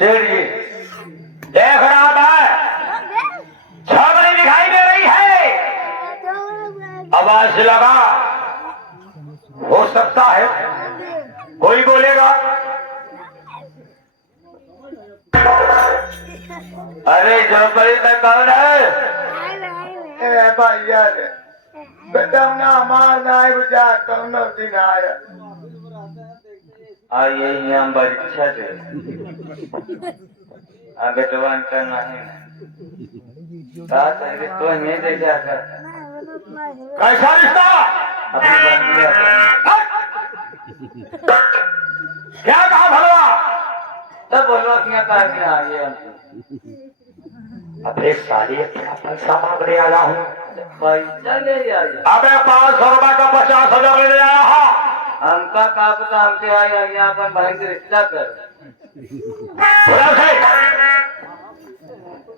सेठ जी देख रहा मैं, झगड़ी दिखाई दे रही है, आवाज लगा, हो सकता है कोई बोलेगा। अरे झोपड़ी में कौन है? ए भैया रे बेटा ना मार ना आई बुझा कौन दिन आया आइए हम परीक्षा दे बेटवा अंतर नहीं तो नहीं देखा कर कैसा रिश्ता अपनी क्या कहा भलवा? तब बोलवा क्या कहा कि आइए अब एक साली अपना पैसा मांगने आया हूँ। पैसा ले आया? अबे 500 रुपए का 50,000 ले आया हूँ। हमका का पता, हमके आया यहाँ पर भाई की रिश्ता कर।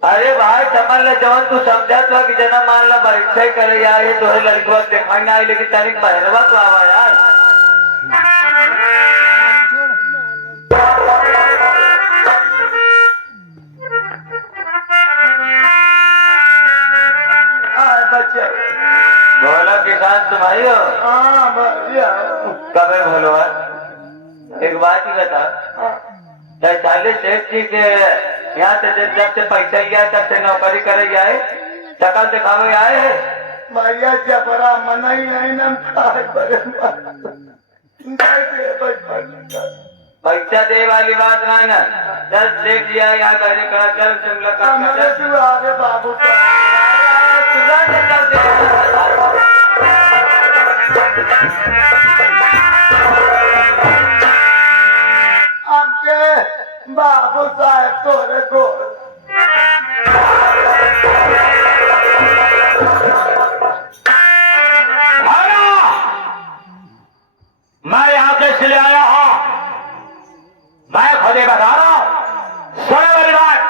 अरे भाई समझ ले जवन तू समझा तो कि जना मान ला परीक्षा करे यार, ये तो लड़का देखा ना आई, लेकिन तारीख पहलवा तो आवा यार। बोलो किसान तुम्हारी हो? हाँ भैया कब बोलो एक बात ही बता, 40 सेठ जी के यहाँ से जब से पैसा लिया तब से नौकरी करे आए, शकल दिखावे आए है भैया जबरा मना ही नहीं ना पैसा दे वाली बात ना ना, चल देख लिया यहाँ करे करा, चल शिमला का अरे बाबू हमके बाबू साहब तोरे को मैं यहाँ से इसलिए आया हूँ, मैं खुदे बता रहा हूँ, सुने मेरी बात।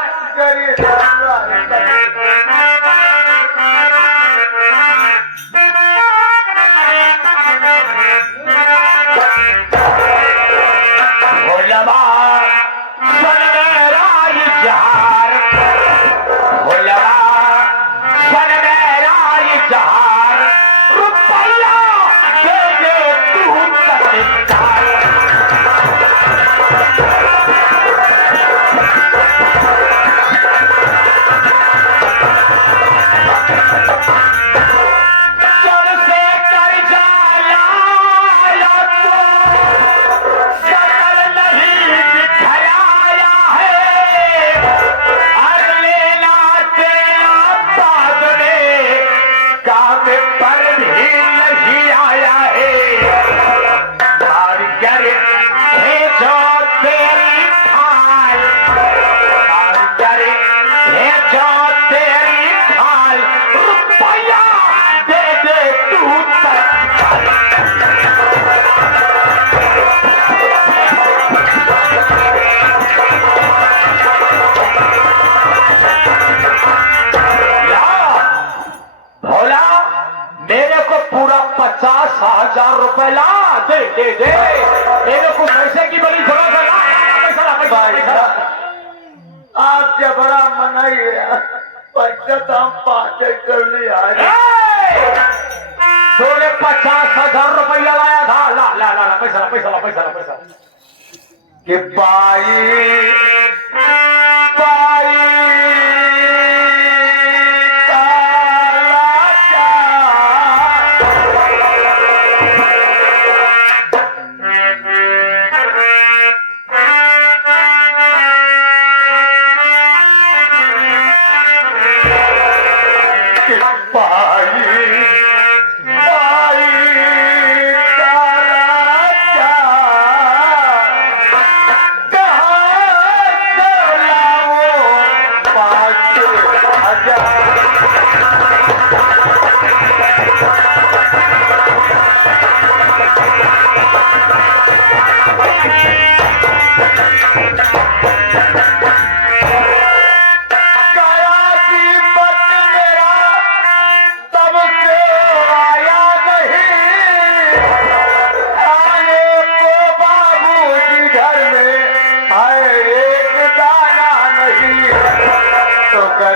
मेरे को पूरा 50,000 रुपए ला दे दे दे, मेरे को पैसे की बड़ी जरूरत है। आप जबरा मना ही है, पैसा तो हम 5 कर लिया तूने 50,000 रुपया लाया था, ला ला ला पैसा ला पैसा ला पैसा ला पैसा कि पाई पाई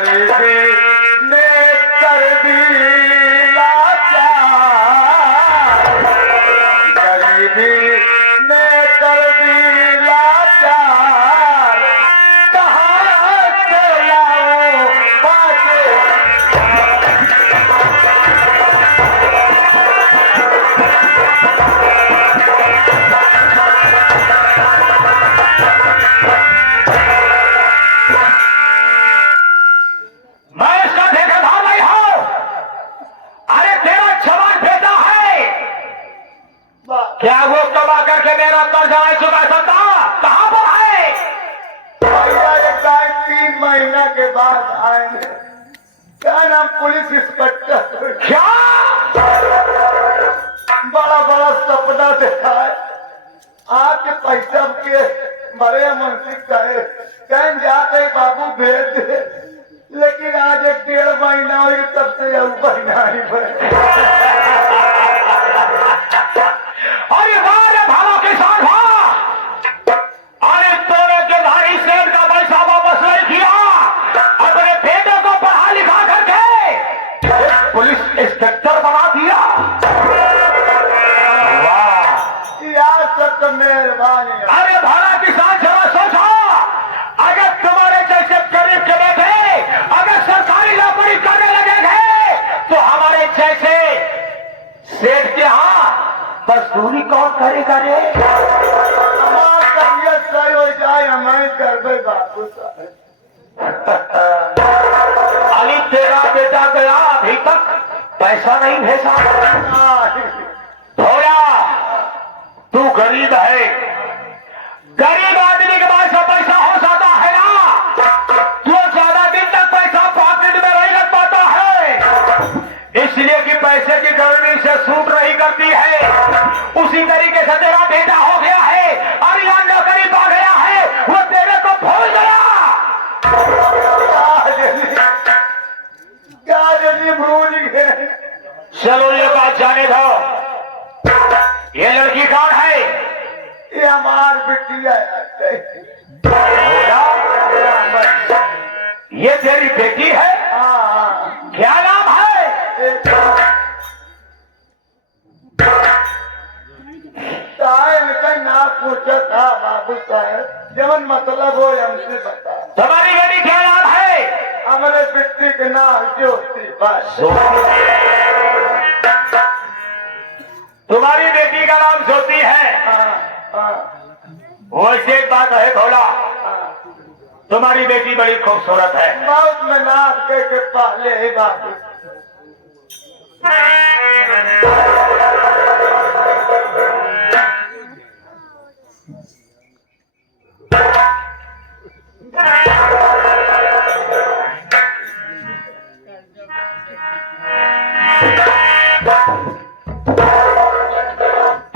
गरीबी ने कर दी लाचार, गरीबी ने कर दी लाचार, कहाँ से लाऊं बाटे। मैं इसका ठेकेदार नहीं हूं। अरे तेरा जवान बेटा है, क्या वो कमा करके मेरा कर्जा नहीं चुका सकता? कहां पर है? भैया एक गाय 3 महीना के बाद आएंगे। क्या नाम पुलिस इंस्पेक्टर? क्या? बड़ा बड़ा सपना देखा है, आपके पैसा के बड़े मानसिक है, कहीं जाते बाबू भेज दे, लेकिन आज 1.5 महीना हुई तब से ऊपर नहीं बढ़े। अरे वाह रे भालो किसान वाह! अरे तूने जो भारी सेठ का पैसा वापस नहीं किया, अपने बेटे को पढ़ा लिखा करके पुलिस इंस्पेक्टर बना दिया। वाह! यार सब तो मेहरबानी है। अरे भाड़ा किसान जरा सोचो, अगर तुम्हारे जैसे गरीब के बेटे अगर सरकारी नौकरी करने लगेंगे तो हमारे जैसे सेठ के यहाँ मजदूरी कौन करेगा रे? हमारा तबियत सही हो जाए हमारे करबे बाबू साहब। अली तेरा बेटा गया अभी तक पैसा नहीं भेजा। भोला तू गरीब है, गरीब आदमी के पास पैसा हो जाता है ना, तू ज्यादा दिन तक पैसा पॉकेट में नहीं रख पाता है, इसलिए कि पैसे की गर्मी से सूट नहीं करती है। उसी तरीके से तेरा बेटा हो गया है और यहाँ नौकरी पा गया है, वो तेरे को भूल गया। क्या जल्दी भूल गए। चलो ये बात जाने दो, ये लड़की कौन है? ये हमार बिटिया है। भोला, ये तेरी बेटी है? हाँ, क्या नाम है? साहब का नाम पूछा था बाबू साहब, जवन मतलब हो हमसे बता। तुम्हारी बेटी क्या नाम है? हमारे बिट्टी के नाम ज्योति बस। तुम्हारी बेटी का नाम ज्योति है। वैसे एक बात है भोला, तुम्हारी बेटी बड़ी खूबसूरत है। बहुत मेहनत के पाले है बाबू।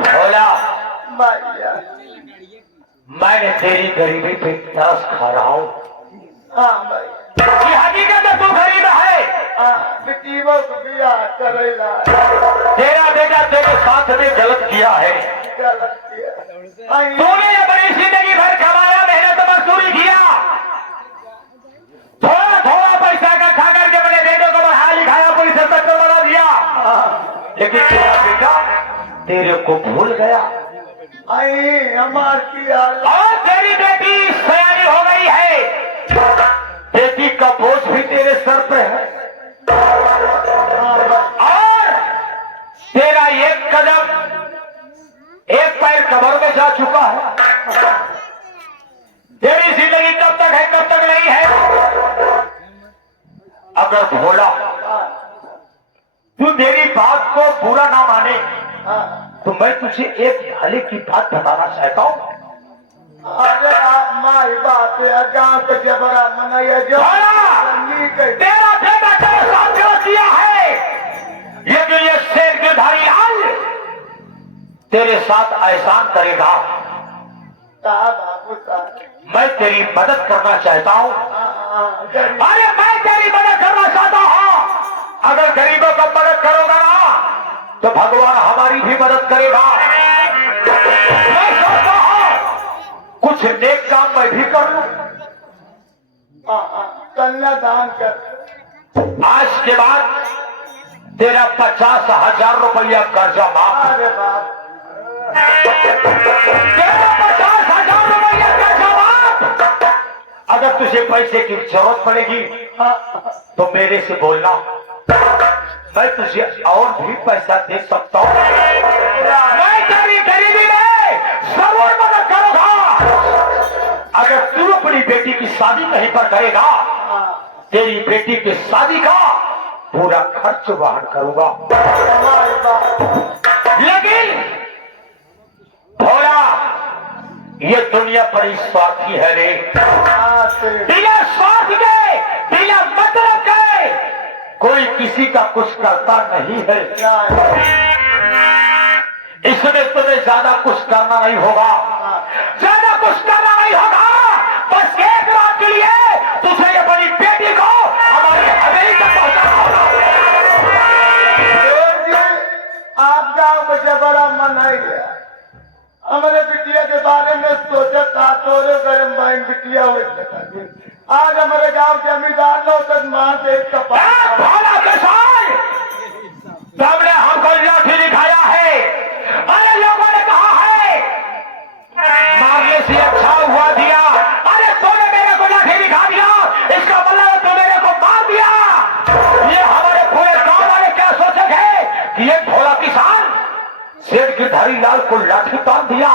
भोला, भैया मैंने तेरी गरीबी पे तरस खा रहा हूँ। हाँ भैया, ये हकीकत है, तू गरीब है। बेटीबो को बियाह करेला तेरा बेटा तेरे साथ में गलत किया है। गलत किया। आई तूने ये बड़ी जिंदगी भर कमाया, मेहनत मजदूरी किया, थोड़ा थोड़ा पैसा का खा करके मेरे बेटे को पढ़ा लिखाया, पुलिस इंस्पेक्टर बना दिया, लेकिन तेरा बेटा तेरे को भूल गया। आई हमार किया। और तेरी बेटी सयानी हो गई है, बेटी का बोझ भी तेरे सर पे है, और तेरा एक कदम एक पैर कब्र में जा चुका है। तेरी जिंदगी कब तक है, कब तक नहीं है। अगर भोला तू मेरी बात को बुरा ना माने तो मैं तुझे एक भले की बात बताना चाहता हूँ। अरे आप माई बाप है, गाँव के जबरा मनाया जो तेरा बेटा तेरे साथ जो किया है, लेकिन ये शेर के धारी लाल तेरे साथ एहसान करेगा। बाबू साहब मैं तेरी मदद करना चाहता हूँ। अरे मैं तेरी मदद करना चाहता हूँ। अगर गरीबों का मदद करोगा ना तो भगवान हमारी भी मदद करेगा। मैं सोचता हूँ कुछ नेक काम मैं भी कर लूं। कन्यादान कर। आज के बाद तेरा 50,000 रुपया कर्जा माफ। अरे बाप, तेरा 50,000 रुपया कर्जा माफ। अगर तुझे पैसे की जरूरत पड़ेगी तो मेरे से बोलना, मैं तुझे और भी पैसा दे सकता हूँ। मैं तेरी गरीबी में जरूर मदद करूंगा। अगर तू अपनी बेटी की शादी कहीं पर करेगा, तेरी बेटी की शादी का पूरा खर्च वहन करूंगा। हमारे बाप, लेकिन भोला, ये दुनिया बड़ी स्वार्थी है रे। बिना स्वार्थ के, बिना मतलब के कोई किसी का कुछ करता नहीं है। इसमें तुम्हें ज्यादा कुछ करना नहीं होगा, ज्यादा कुछ करना नहीं होगा। बस एक बात के लिए तुझे ये बड़ी बेटी को हमारी हवेली तक पहुंचाना होगा। आप गाँव बच्चा बड़ा मन है। हमारे बिटिया के बारे में सोचा था, तोरे गरम बाइन बिटिया हुए। आज हमारे गांव जमींदार ने मां से भाला किसान, तुमने हमको लाठी दिखाया है। अरे लोगों ने कहा है मारने से अच्छा हुआ दिया। अरे तूने मेरे को लाठी दिखा दिया, इसका मतलब तू मेरे को मार दिया। ये हमारे पूरे गांव वाले क्या सोचेंगे कि ये भोला किसान सेठ की धारी लाल को लाठी बांध दिया।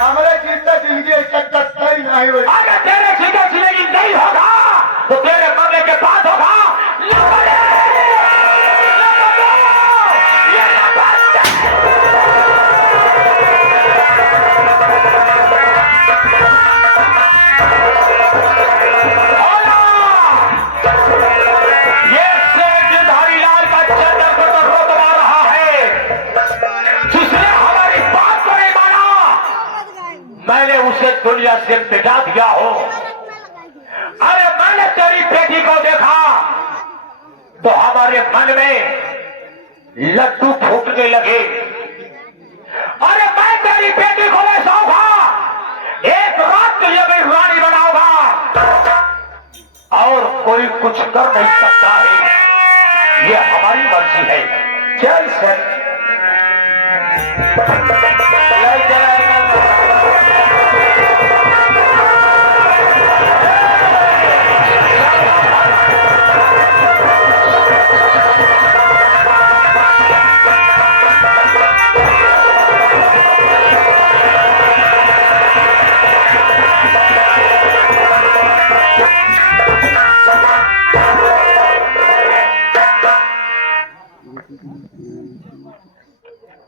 हमारे जीता जिंदगी नहीं नहीं हुई। अगर तेरे जीता जिंदगी नहीं होगा तो तेरे मरने के बाद होगा। ये सेठ धारी लाल का चंदन को तो रोकवा रहा है, जिसने हमारी बात को नहीं माना मैंने उसे दुनिया से मिटा दिया हो। अरे मैंने तेरी बेटी को देखा तो हमारे मन में लड्डू फूटने लगे। अरे मैं तेरी बेटी को ले जाऊंगा, एक रात के लिए मैं रानी बनाऊंगा और कोई कुछ कर नहीं सकता है। ये हमारी मर्जी है। चल सर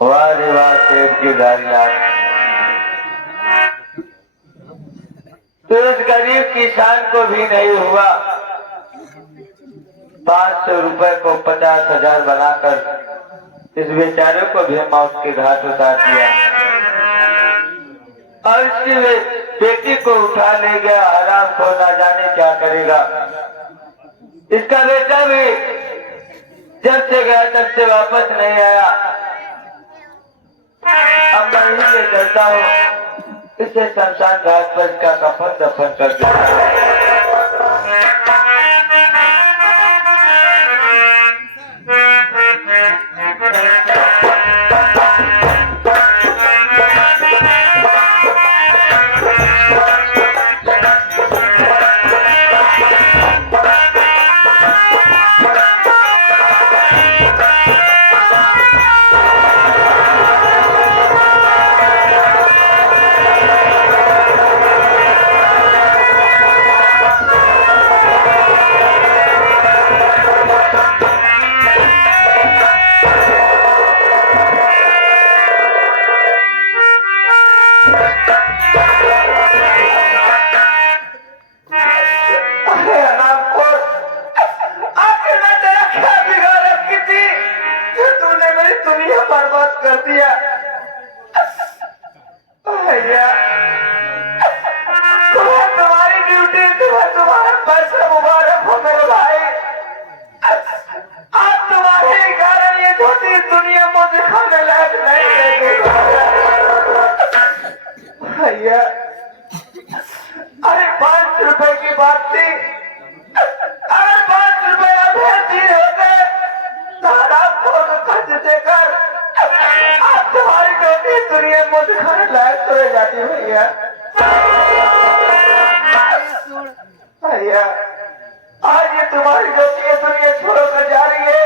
वाह रे वाह, सेठ की धारी लाल। तो इस गरीब किसान को भी नहीं हुआ 500 रुपए को 50,000 बनाकर इस बेचारे को भी मौत के घाट उतार दिया और इसकी बेटी को उठा ले गया। हराम को ना जाने क्या करेगा। इसका बेटा भी जब से गया तब से वापस नहीं आया। अब मैं ही ले चलता हूँ, इसे शमशान घाट पर इसका कफन दफन कर दिया। कर दिया भैया। तुम्हारी ड्यूटी, तुम्हारा पैसा मुबारक हो मेरे भाई। आज तुम्हारे कारण ये छोटी दुनिया मुझे खाने लायक नहीं रहती भैया। अरे 5 रुपए की बात थी, भैया आज ये तुम्हारी बेटी ये दुनिया छोड़कर जा रही है,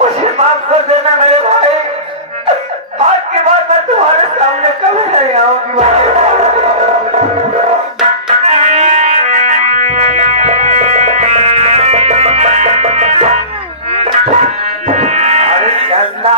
मुझे माफ कर देना मेरे भाई। आज के बाद मैं तुम्हारे सामने कभी नहीं आऊंगी भाई। अरे चंदा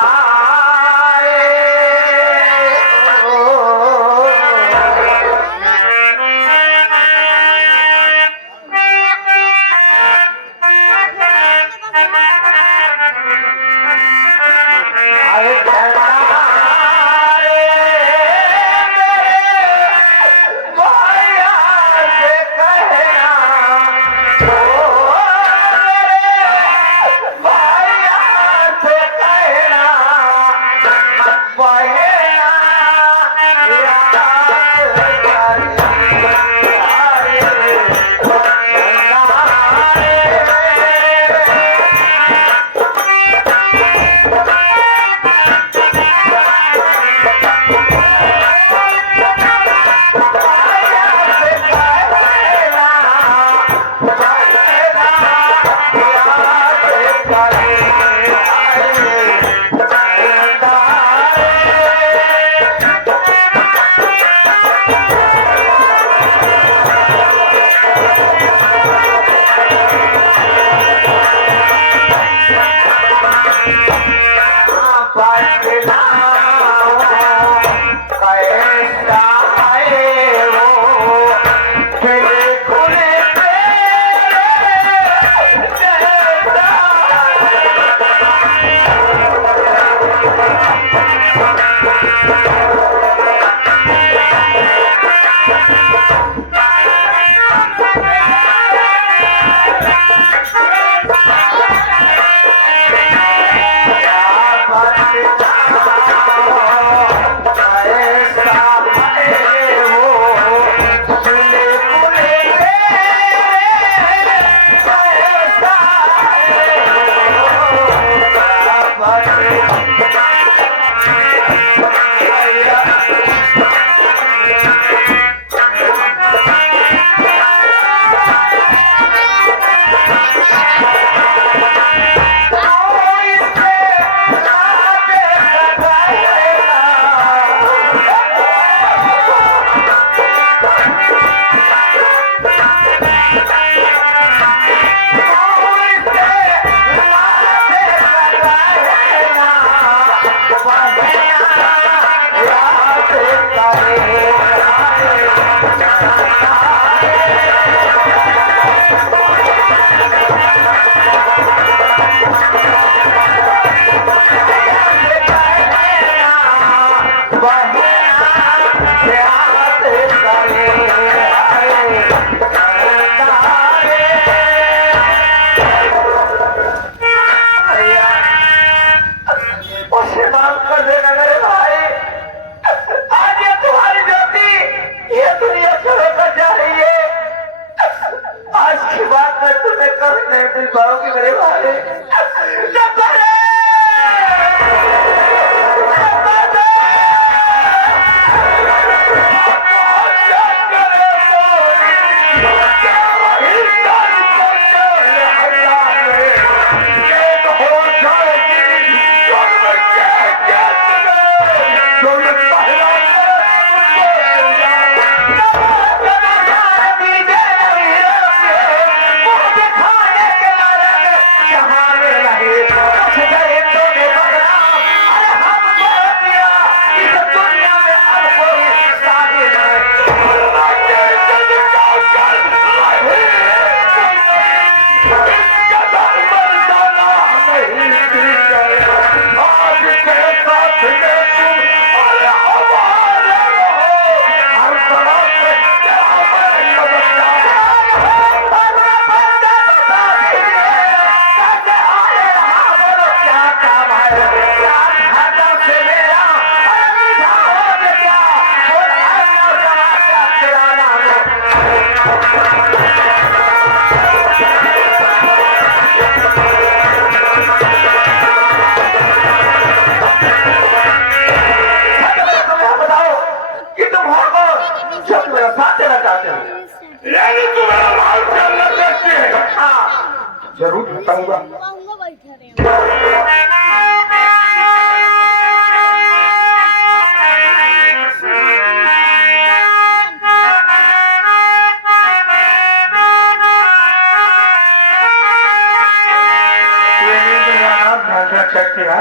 पाओगे मेरे भाई। यानी तू मेरा लाल करना चाहती है? हाँ जरूर बताऊंगा। मेरा नाम जानना चाहती है?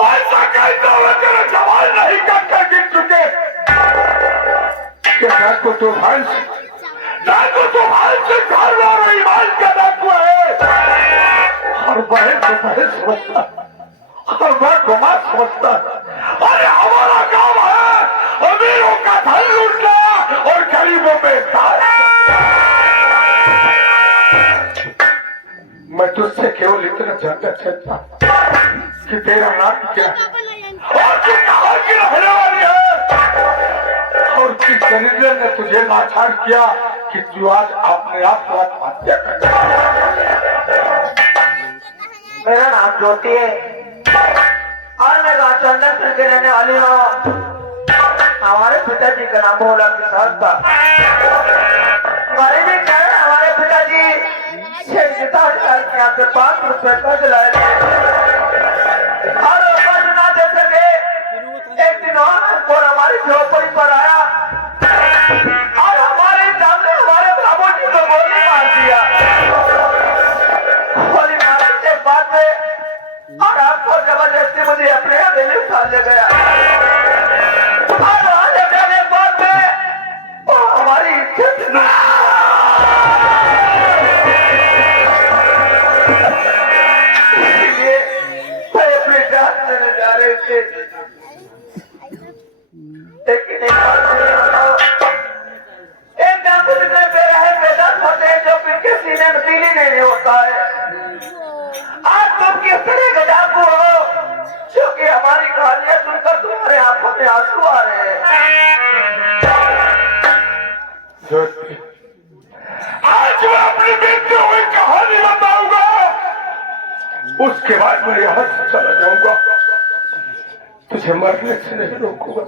ऐसा कैसा हुआ तेरा सवाल नहीं करके गिर चुके? क्या को तो भाई से घर और ईमान का डाकू है और बहन को बहन समझता और मैं को मत समझता। अरे हमारा काम है अमीरों का धन लूटना और गरीबों में दान। मैं तुझसे केवल इतना जानना चाहता कि तेरा नाम क्या है और तू कहाँ की रहने वाली है और किस दरिद्र ने तुझे लाचार किया कि तू आज अपने आप को आत्महत्या कर। मेरा नाम ज्योति है और मैं गाँव चंदनपुर के रहने वाली हूँ। हमारे पिताजी का नाम भोला किसान था। गरीबी के कारण हमारे पिताजी 6 साल के यहाँ से 5 रुपए कर्ज लाए और कर्ज ना दे सके। एक दिन और हमारी झोपड़ी पर आया और हमारे सामने हमारे बाबू जी को गोली मार दिया। गोली मारने के बाद में और आपको जबरदस्ती मुझे अपने हवेली उठा ले गया और वहां ले जाने के बाद में वो हमारी इज्जत इसलिए वो अपनी जान लेने जा रहे थे। लेकिन एक बात मुझे बताओ, एक डाकू जितने बेरहम बेदर्द होते हैं जो उनके सीने में तीली नहीं होता है। आज तुम किस तरह के डाकू हो क्योंकि हमारी कहानियां सुनकर तुम्हारे आंखों में आंसू आ रहे हैं। आज मैं अपनी बीतती हुई कहानी बताऊंगा उसके बाद मैं यहाँ से चला जाऊंगा। तुझे मरने से नहीं रोकूंगा।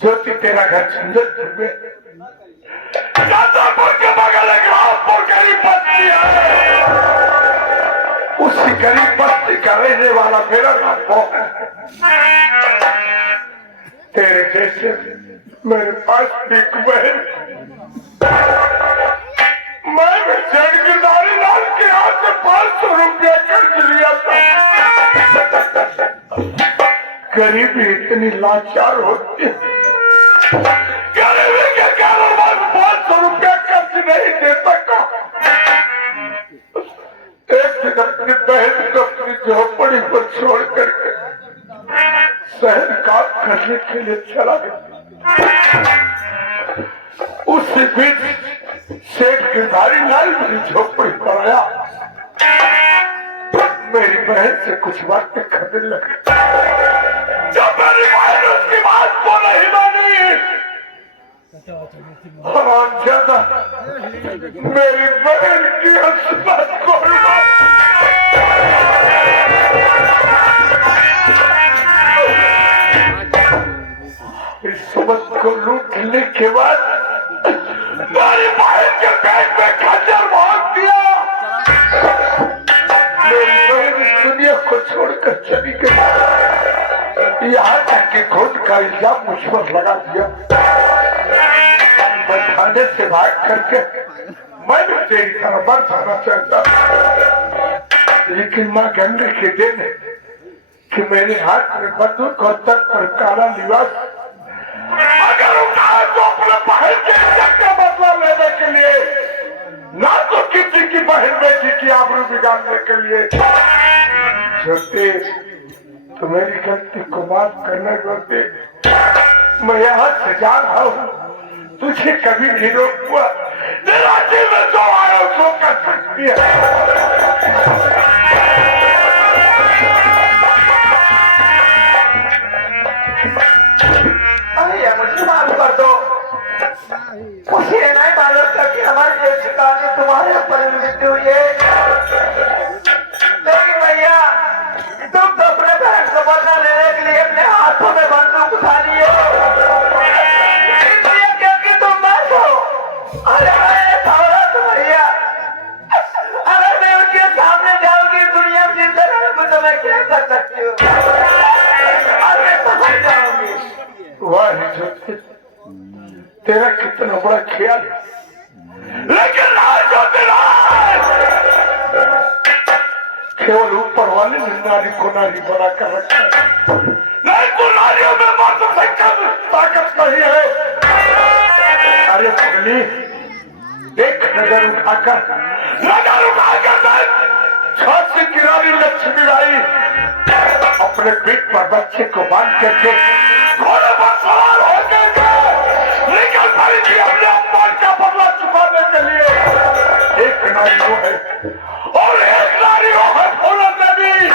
ज्योति तेरा घर चंदनपुर में चंदनपुर के बगल एक रामपुर गरीब बस्ती है। उसी गरीब बस्ती का रहने वाला मेरा नाम मोहन है। तेरे जैसे मेरे पास एक बहन मैं भी जड़गिदारी लाल के हाथ से 500 रुपया कर्ज लिया था। गरीबी इतनी लाचार होती है, गरीबी के कारण मैं 500 रुपया कर्ज नहीं दे सका। एक दिन अपनी बहन को अपनी झोपड़ी पर छोड़ करके शहर काम करने के लिए चला गया। उसी बीच सेठ गिरधारी लाल मेरी झोपड़ी पर आया। मेरी बहन से कुछ बातें करने लगी। जब मेरी बहन उसकी बात को नहीं मानी और ज्यादा मेरी बहन की बात को इस समझ को लूटने के बाद मेरी बहन के पेट में खंजर मार दिया। यहाँ तक के खुद का इल्जाम मुझ पर लगा दिया। मैं थाने से भाग करके मैं भी तेरी तरह मर जाना चाहता, लेकिन माँ गंगे के दिन कि मेरे हाथ में बंदूक और तट पर काला लिबास अगर उठाए तो अपने बहन के इज्जत का बदला लेने के लिए, ना तो किसी की बहन बेटी की आबरू बिगाड़ने के लिए। छोटे तो मेरी गलती को माफ करना छोटे, मैं यहाँ से जा रहा हूँ, तुझे कभी नहीं रोकूंगा। तेरा जीवन जो आया उसको कर सकती है। मुझे माफ कर दो। मुझे नहीं मालूम था कि हमारी जैसी कहानी तुम्हारे ऊपर लिखी हुई है, लेकिन भैया तुम तो अपने बहन को बदला लेने के लिए अपने हाथों में बंदूक उठा लिए हो, इसलिए क्योंकि तुम मत हो। अरे भैया, अगर मैं उनके सामने जाऊंगी दुनिया में जिंदा रहने को तो मैं क्या कर सकती हूँ? अरे समझ जाऊंगी। वाह तेरा कितना बड़ा ख्याल, लेकिन आज जो तेरा केवल ऊपर वाले ने नारी को नारी बना कर रखा है, नहीं तो नारियों में मर्द से कम ताकत नहीं है। अरे पगली देख, नजर उठाकर देख, छत से किनारी लक्ष्मी आई अपने पीठ पर बच्चे को बांध करके घोड़े पर सवार होकर निकल पड़ी थी अपने अपमान का बदला चुकाने के लिए। एक नारी वो है और एक नारी वो है फूलन देवी,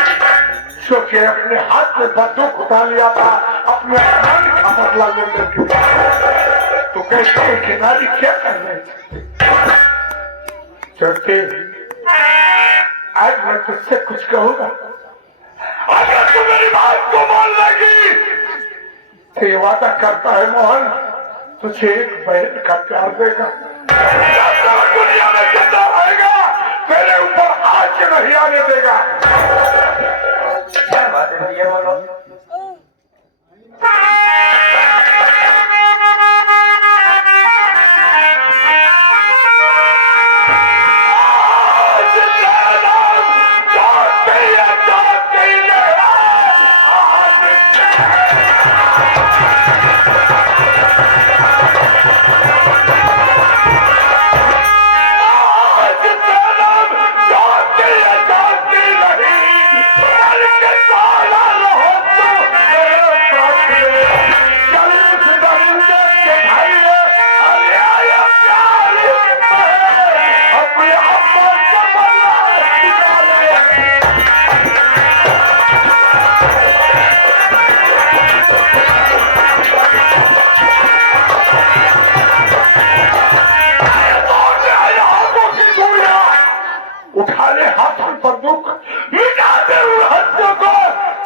जो कि अपने हाथ में बंदूक उठा लिया था अपने अपमान का बदला लेने के लिए। तो कहते हैं कि नारी क्या कर रही चलते, आज मैं तुझसे कुछ कहूंगा, अगर तू मेरी बात को मान लेगी तो ये वादा करता है मोहन तुझे एक बहन का प्यार देगा, दुनिया में जिंदा रहेगा, तेरे ऊपर आंच नहीं आने देगा। क्या बात है भैया, बोलो।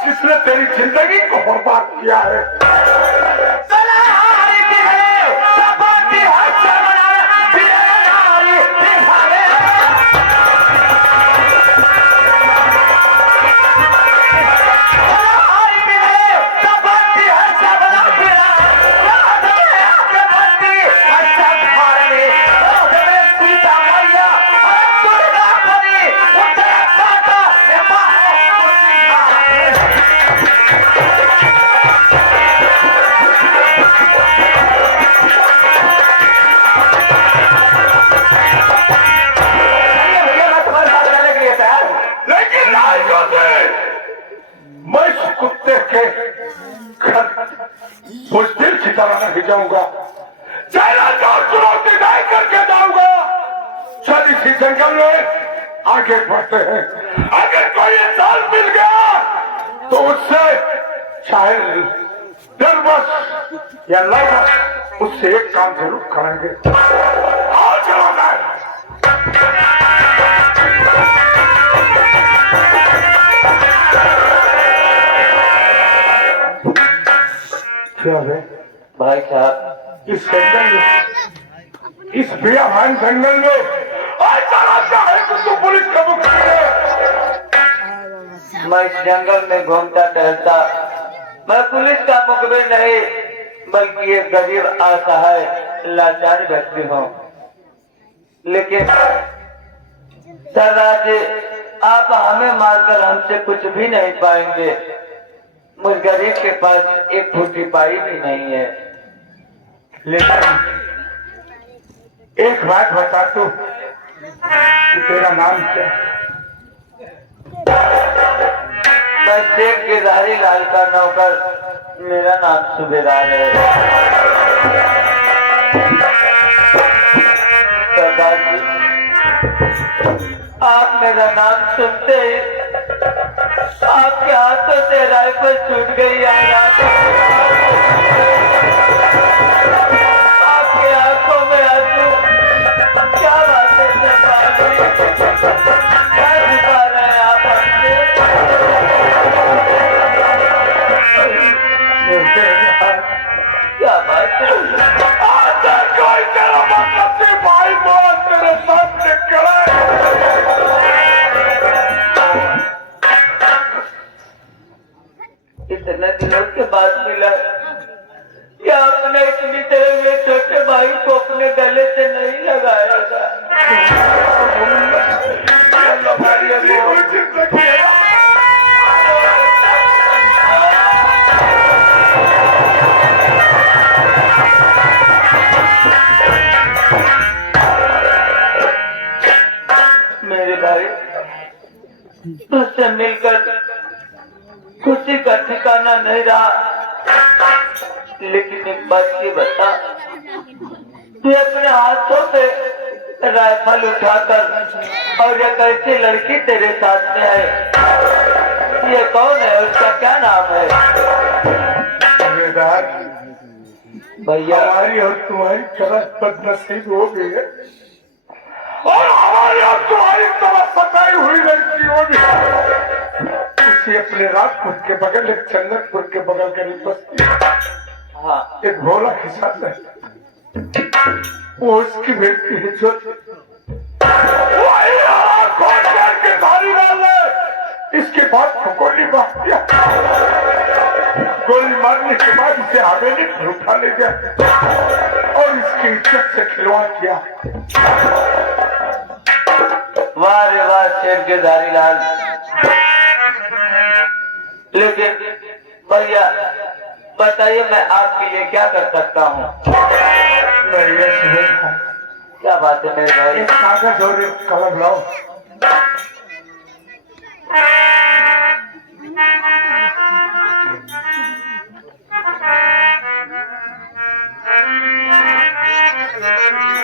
जिसने तेरी जिंदगी को बर्बाद किया है। बुज़दिल की तरह नहीं जाऊंगा, चैलेंज और चुनौती नहीं करके जाऊंगा। चल इसी जंगल में आगे बढ़ते हैं, अगर कोई इंसान मिल गया तो उससे चाहे डरबस या लड़बस उससे एक काम जरूर करेंगे। आओ चलो क्या है भाई साहब, इस जंगल में, इस बेआबान जंगल में ऐसा रास्ता है कि तू पुलिस का मुख्य है। मैं इस जंगल में घूमता टहलता मैं पुलिस का मुखबिर नहीं बल्कि एक गरीब असहाय लाचार व्यक्ति हूँ। लेकिन सरदार जी, आप हमें मारकर हमसे कुछ भी नहीं पाएंगे। मुझ गरीब के पास एक फूटी पाई भी नहीं है। लेकिन एक बात बता तू, तेरा नाम क्या? मैं शेख गिरधारी लाल का नौकर, मेरा नाम सुबेदार है। सरदार जी, आप मेरा नाम सुनते ही आपके हाथों से राइफल छूट गई। आपके आंखों में आंसू, क्या बात है सरदार जी, क्या छुपा रहे हैं आप हमसे? क्या बात है? कोई तेरा मतलब से भाई बोल तेरे सामने खड़ा इतने दिनों के बाद मिला क्या आपने इतनी देर में छोटे भाई को अपने गले से नहीं लगाया था? मेरे भाई, तुझसे मिलकर खुशी का ठिकाना नहीं रहा। लेकिन एक बात ये बता, तू अपने हाथों पे राइफल उठाकर और एक ऐसी लड़की तेरे साथ में है, ये कौन है? उसका क्या नाम है? भैया, हमारी और तुम्हारी तरह बदनसीब हो गई है और हमारी और तुम्हारी तरह सताई हुई लड़की हो गई। उसे अपने राजपुर के बगल, एक चंदनपुर के बगल करीब बस्ती, हाँ, एक भोला के साथ है। वो उसकी बेटी है जो के धारी डाल इसके बाद गोली मार दिया। गोली मारने के बाद इसे हवेली पर उठा ले गया और इसकी इज्जत से खिलवाड़ किया। वाह रे वाह शेर गिरधारी लाल। लेकिन भैया बताइए, मैं आपके लिए क्या कर सकता हूँ? क्या बात है मेरे भाई? एक कागज और एक कलम लाओ।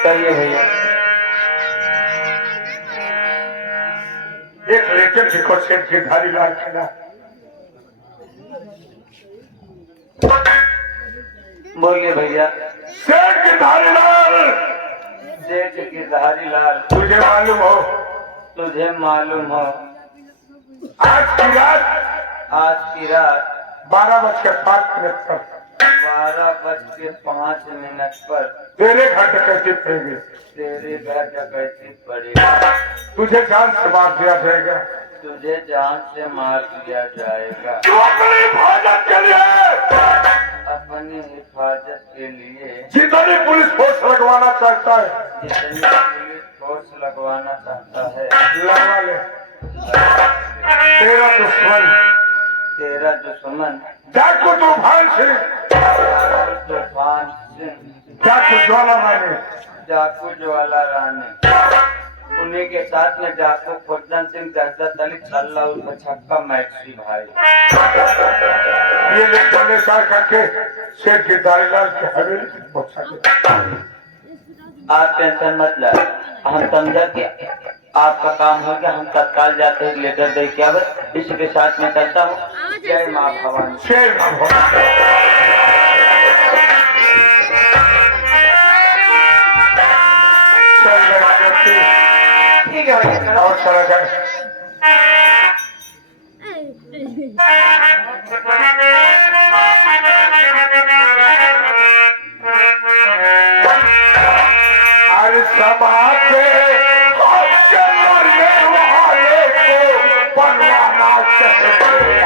कहिए भैया। एक लेटर लिखो शेख गिरधारी लाल के नाम। बोलिए भैया। शेख गिरधारी लाल, शेख गिरधारी लाल, तुझे मालूम हो तुझे मालूम हो आज की रात 12:05 पर 12:05 पर तेरे घर डकैती पड़ेगी। तेरे घर डकैती पड़ी। तुझे जान से मार दिया जाएगा। तुझे जान से मार दिया जाएगा। तू अपनी हिफाजत के लिए, अपनी हिफाजत के लिए जितनी पुलिस फोर्स लगवाना चाहता है जितनी पुलिस फोर्स लगवाना चाहता है लगवा ले। तेरा दुश्मन डाकू तूफान सिंह, तूफान सिंह, डाकू ज्वाला रानी, डाकू ज्वाला रानी, उन्हीं के साथ में डाकू फुर्जन सिंह, दहशत अली, छल्ला उर्फ छक्का, मैक्सी भाई। ये लेकर सार करके शेख गिरधारी लाल के हवेली तक पहुंचा दे। आप टेंशन मत ले, हम समझा कि आपका काम हो गया। हम तत्काल जाते हैं लेटर दे के। अब इसी के साथ में चलता हूँ। जय माँ भवानी। जय माँ भवानी। ठीक है भैया। और चला जाए। अरे समाते मरने वाले को बनवाना चाहिए।